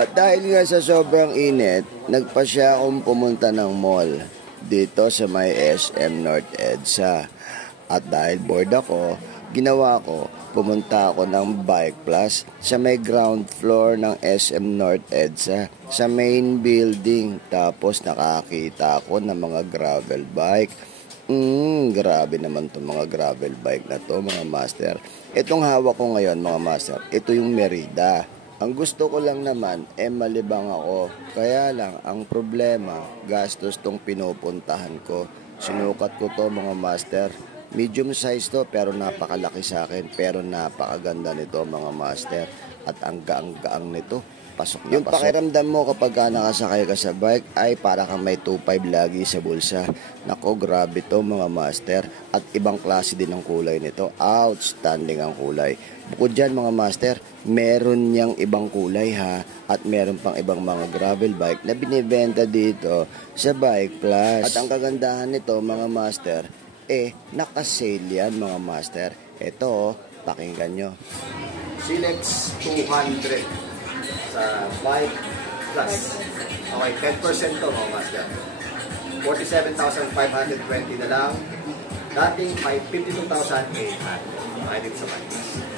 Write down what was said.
At dahil nga sa sobrang init, nagpasya akong pumunta ng mall dito sa may SM North EDSA. At dahil bored ako, ginawa ko, pumunta ako ng Bike Plus sa may ground floor ng SM North EDSA sa main building. Tapos nakakita ako ng mga gravel bike. Grabe naman itong mga gravel bike na to, mga master. Itong hawak ko ngayon, mga master, ito yung Merida. Ang gusto ko lang naman, malibang ako. Kaya lang, ang problema, gastos tong pinupuntahan ko. Sinukat ko to, mga master. Medium size to, pero napakalaki sa akin. Pero napakaganda nito, mga master. At ang gaang-gaang nito. Pasok na yung pasok. Pakiramdam mo kapag nakasakay ka sa bike ay para kang may 2.5 lagi sa bulsa. Nako, grabe to, mga master. At ibang klase din ang kulay nito. Outstanding ang kulay. Bukod dyan, mga master, meron niyang ibang kulay ha. At meron pang ibang mga gravel bike na binibenta dito sa Bike Plus. At ang kagandahan nito, mga master, nakasale yan, mga master. Ito, pakinggan nyo. Silex 200 sa Bike Plus. Okay, 10% to, mga master. 47,520 na lang. Dating may 52,800. Okay, dito sa Bike Plus.